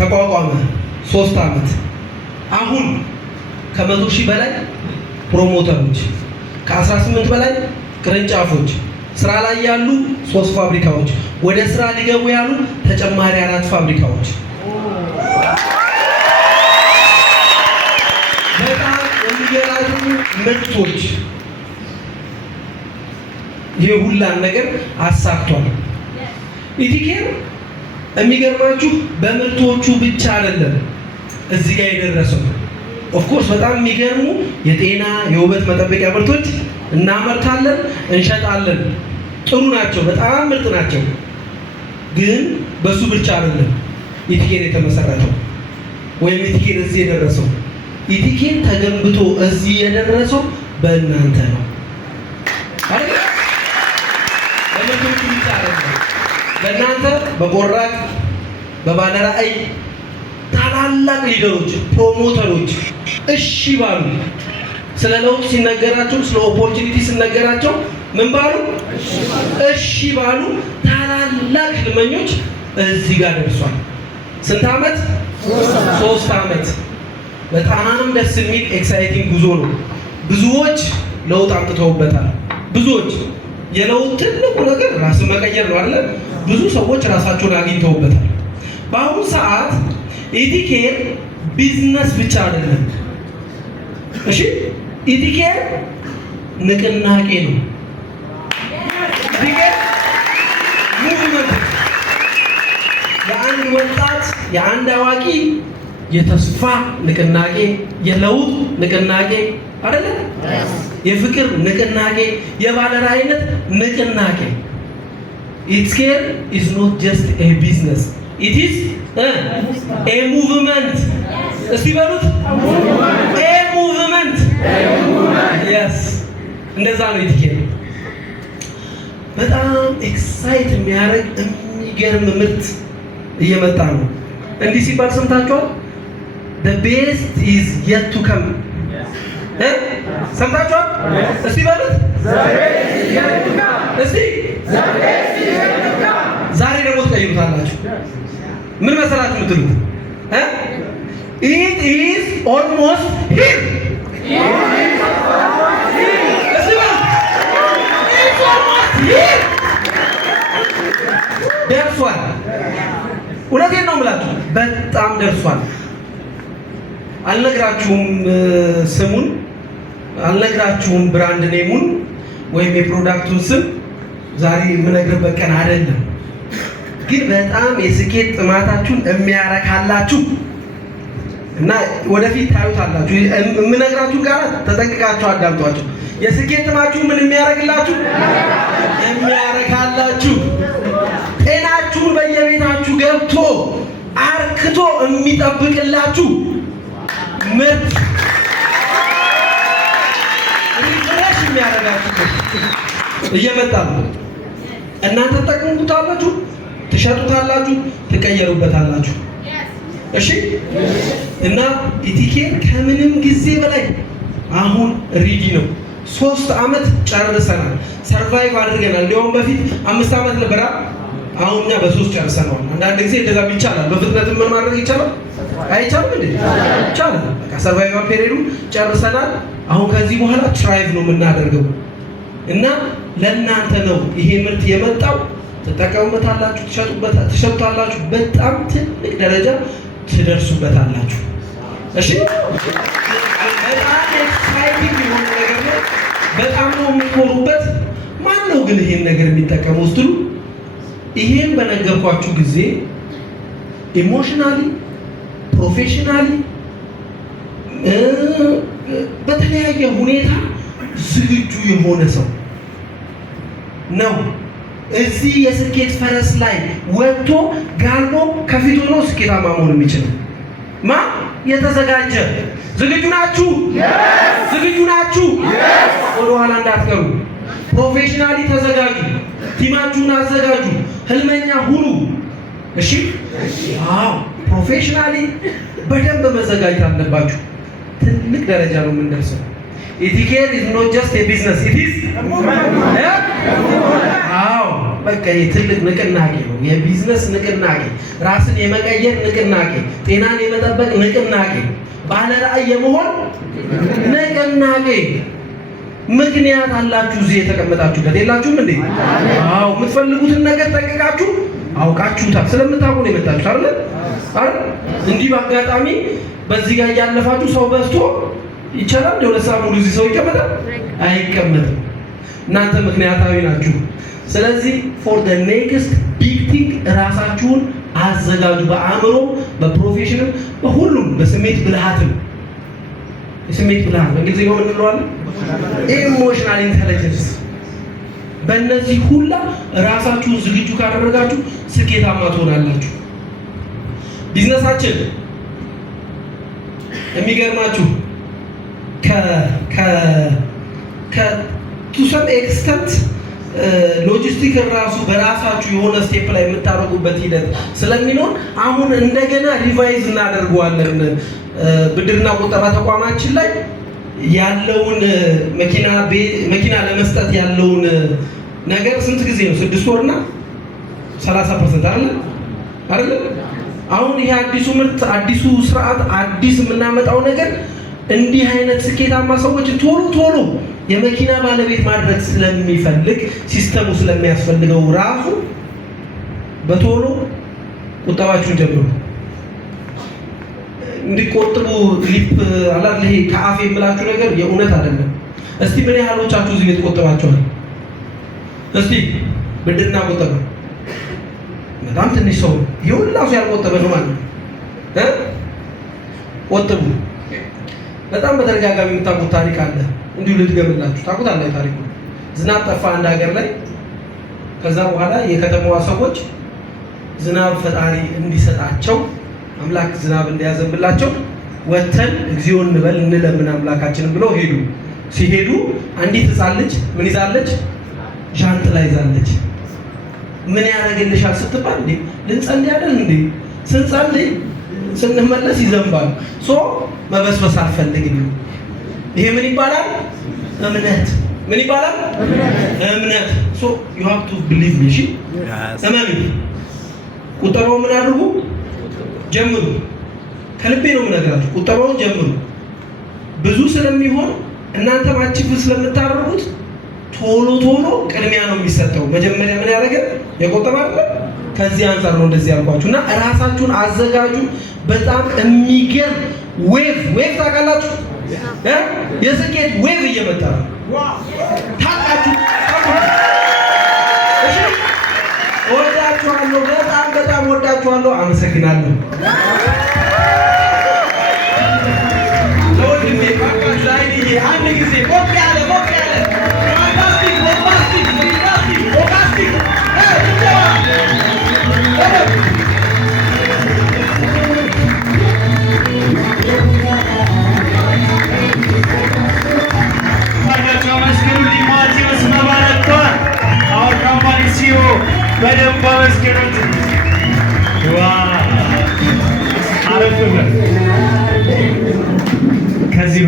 ተቋቋመ 3 ዓመት። አሁን ከ100,000 በላይ ፕሮሞተሮች፣ ከ18 በላይ ቅርንጫፎች፣ ስራ ላይ ያሉ 3 ፋብሪካዎች፣ ወደ ስራ ሊገቡ ያሉ ተጨማሪ 4 ፋብሪካዎች፣ በጣም የሚገራርሙ ምርቶች፣ ይሄ ሁላን ነገር አሳክቷል። ኢቲኬር የሚገርማችሁ በምርቶቹ ብቻ አይደለም እዚህ ጋር የደረሰው። ኦፍኮርስ በጣም የሚገርሙ የጤና የውበት መጠበቂያ ምርቶች እናመርታለን፣ እንሸጣለን። ጥሩ ናቸው፣ በጣም ምርጥ ናቸው። ግን በሱ ብቻ አይደለም ኢቲኬር የተመሰረተው ወይም ኢቲኬር እዚህ የደረሰው። ኢቲኬር ተገንብቶ እዚህ የደረሰው በእናንተ ነው አይደል? በምርቶቹ ብቻ አይደለም። በእናንተ በቆራጥ በባለራዕይ ታላላቅ ሊደሮች፣ ፕሮሞተሮች እሺ ባሉ ስለ ለውጥ ሲነገራቸው፣ ስለ ኦፖርቹኒቲ ሲነገራቸው ምን ባሉ? እሺ ባሉ ታላላቅ ህልመኞች እዚህ ጋር ደርሷል። ስንት ዓመት? 3 ዓመት። በጣም ደስ የሚል ኤክሳይቲንግ ጉዞ ነው። ብዙዎች ለውጥ አምጥተውበታል። ብዙዎች የለውጥ ትልቁ ነገር ራስን መቀየር ነው አይደል? ብዙ ሰዎች ራሳቸውን አግኝተውበታል። በአሁኑ ሰዓት ኢቲኬር ቢዝነስ ብቻ አይደለም። እሺ ኢቲኬር ንቅናቄ ነው። ኢቲኬር ሙቭመንት፣ የአንድ ወጣት የአንድ አዋቂ የተስፋ ንቅናቄ፣ የለውጥ ንቅናቄ አይደለም? የፍቅር ንቅናቄ፣ የባለራዕይነት ንቅናቄ። ኢቲኬር is not just a business, it is a movement. እስቲ በሉት a movement. yes እንደዛ ነው ኢቲኬር። በጣም ኤክሳይት የሚያደርግ የሚገርም ምርት እየመጣ ነው። እንዲህ ሲባል ሰምታችኋል? the best is yet to come. ሰምታችኋል? እስቲ በሉት እስቲ ዛሬ ደግሞ ትቀይሩታላችሁ። ምን መሰላችሁ የምትሉት? it is almost here. እስቲ በሉት it's almost here. ደርሷል። እውነቴን ነው የምላችሁ፣ በጣም ደርሷል። አልነግራችሁም ስሙን፣ አልነግራችሁም ብራንድ ኔሙን ወይም የፕሮዳክቱን ስም ዛሬ የምነግርበት ቀን አይደለም። ግን በጣም የስኬት ጥማታችሁን የሚያረካላችሁ እና ወደፊት ታዩታላችሁ። የምነግራችሁ ጋር ተጠንቅቃችሁ አዳምጧቸው። የስኬት ጥማችሁ ምን የሚያረግላችሁ? የሚያረካላችሁ። ጤናችሁን በየቤታችሁ ገብቶ አርክቶ የሚጠብቅላችሁ ምርት ሪፍሬሽ የሚያደርጋችሁ እየመጣ ነው። እናንተ ተጠቅሙታላችሁ፣ ትሸጡታላችሁ፣ ትቀየሩበታላችሁ። እሺ እና ኢቲኬር ከምንም ጊዜ በላይ አሁን ሪዲ ነው። 3 ዓመት ጨርሰናል፣ ሰርቫይቭ አድርገናል። እንዲያውም በፊት 5 ዓመት ነበር፣ አሁን እኛ በ3 ጨርሰናል። አንዳንድ ጊዜ እንደዛም ይቻላል። በፍጥነት ምን ማድረግ ይቻላል? አይቻልም እንዴ? ይቻላል። በቃ ሰርቫይቫል ፔሪዱ ጨርሰናል። አሁን ከዚህ በኋላ ትራይቭ ነው የምናደርገው እና ለእናንተ ነው ይሄ ምርት የመጣው። ትጠቀሙበታላችሁ፣ ትሸጡታላችሁ፣ በጣም ትልቅ ደረጃ ትደርሱበታላችሁ። እሺ በጣም ኤክሳይቲንግ የሆነ ነገር ነው። በጣም ነው የምትኮሩበት። ማን ነው ግን ይሄን ነገር የሚጠቀመው ስትሉ፣ ይሄን በነገርኳችሁ ጊዜ ኢሞሽናሊ ፕሮፌሽናሊ በተለያየ ሁኔታ ዝግጁ የሆነ ሰው ነው እዚህ የስኬት ፈረስ ላይ ወጥቶ ጋልቦ ከፊት ሆኖ ስኬታማ መሆን የሚችል የተዘጋጀ። ዝግጁ ናችሁ? ዝግጁ ናችሁ? ወደ ኋላ እንዳትቀሩ። ፕሮፌሽናሊ ተዘጋጁ። ቲማችሁን አዘጋጁ። ህልመኛ ሁኑ። እሺ? አዎ፣ ፕሮፌሽናሊ በደንብ መዘጋጀት አለባችሁ። ትልቅ ደረጃ ነው የምንደርሰው። ኢቲኬር is not just a business, it is በቃ የትልቅ ንቅናቄ ነው። የቢዝነስ ንቅናቄ፣ ራስን የመቀየር ንቅናቄ፣ ጤናን የመጠበቅ ንቅናቄ፣ ባለ ራዕይ የመሆን ንቅናቄ። ምክንያት አላችሁ እዚህ የተቀመጣችሁበት የላችሁም እንዴ? አዎ የምትፈልጉትን ነገር ጠንቅቃችሁ አውቃችሁታል። ስለምታውቁ ነው የመጣችሁት አይደል? እንዲህ በአጋጣሚ በዚህ ጋር እያለፋችሁ ሰው በዝቶ ይቻላል ለሁለት ሰዓት ሙሉ እዚህ ሰው ይቀመጣል? አይቀመጥም። እናንተ ምክንያታዊ ናችሁ። ስለዚህ ፎር ዘ ኔክስት ቢግ ቲንግ ራሳችሁን አዘጋጁ። በአእምሮ፣ በፕሮፌሽንም፣ በሁሉም በስሜት ብልሃትም። የስሜት ብልሃት በእንግሊዝኛው ምን እንለዋለን? ኢሞሽናል ኢንተለጀንስ። በእነዚህ ሁላ ራሳችሁን ዝግጁ ካደረጋችሁ ስኬታማ ትሆናላችሁ። ቢዝነሳችን የሚገርማችሁ to some extent ሎጂስቲክ ራሱ በራሳችሁ የሆነ ስቴፕ ላይ የምታደርጉበት ሂደት ስለሚኖር አሁን እንደገና ሪቫይዝ እናደርገዋለን። ብድርና ቁጠባ ተቋማችን ላይ ያለውን መኪና ለመስጠት ያለውን ነገር ስንት ጊዜ ነው? 6 ወርና 30% አይደል? አሁን ይሄ አዲሱ ምርት፣ አዲሱ ስርዓት፣ አዲስ የምናመጣው ነገር እንዲህ አይነት ስኬታማ ሰዎች ቶሎ የመኪና ባለቤት ማድረግ ስለሚፈልግ ሲስተሙ ስለሚያስፈልገው ራሱ በቶሎ ቁጠባችሁን ጀምሩ። እንዲቆጥቡ ሊፕ አላል ይሄ ከአፌ የምላችሁ ነገር የእውነት አይደለም። እስቲ ምን ያህሎቻችሁ እዚህ ቤት ቆጥባችኋል? እስቲ ብድርና ቁጠባ በጣም ትንሽ ሰው ይሁላሱ ያልቆጠበ ነው ማለት ነው። ቆጥቡ። በጣም በተደጋጋሚ የምታውቁት ታሪክ አለ። እንዲሁ ልድገምላችሁ። ታውቁታላችሁ ታሪኩ። ዝናብ ጠፋ አንድ ሀገር ላይ። ከዛ በኋላ የከተማዋ ሰዎች ዝናብ ፈጣሪ እንዲሰጣቸው አምላክ ዝናብ እንዲያዘንብላቸው ወተን እግዚኦ እንበል እንለምን አምላካችንን ብለው ሄዱ። ሲሄዱ አንዲት ሕፃን ልጅ ምን ይዛለች? ዣንጥላ ይዛለች። ምን ያደርግልሻል ስትባል እንዴ ልንጸልይ አይደል እንዴ? ስንጸልይ ስንመለስ ይዘንባል። መበስበስ አልፈልግም። ይሄ ምን ይባላል? እምነት። ምን ይባላል? እምነት። you have to believe me። እሺ እመኑ። ቁጠባው ምን አድርጉ? ጀምሩ። ከልቤ ነው የምነግራችሁ። ቁጠባውን ጀምሩ። ብዙ ስለሚሆን እናንተ ማቺፍ ስለምታደርጉት ቶሎ ቅድሚያ ነው የሚሰጠው። መጀመሪያ ምን ያደረገ የቆጠባ ከዚህ አንፃር ነው እንደዚህ ያልኳችሁ። እና ራሳችሁን አዘጋጁ። በጣም የሚገርም ዌቭ ታውቃላችሁ? የስኬት ዌቭ እየመጣ ነው። ታውቃችሁ? እሺ፣ ወዳችኋለሁ። በጣም ወዳችኋለሁ። አመሰግናለሁ። ለወንድሜ ባካችሁ አይንዬ አንድ ጊዜ ሞቅ ያለ በደንብ አመስግኑት። አረፍ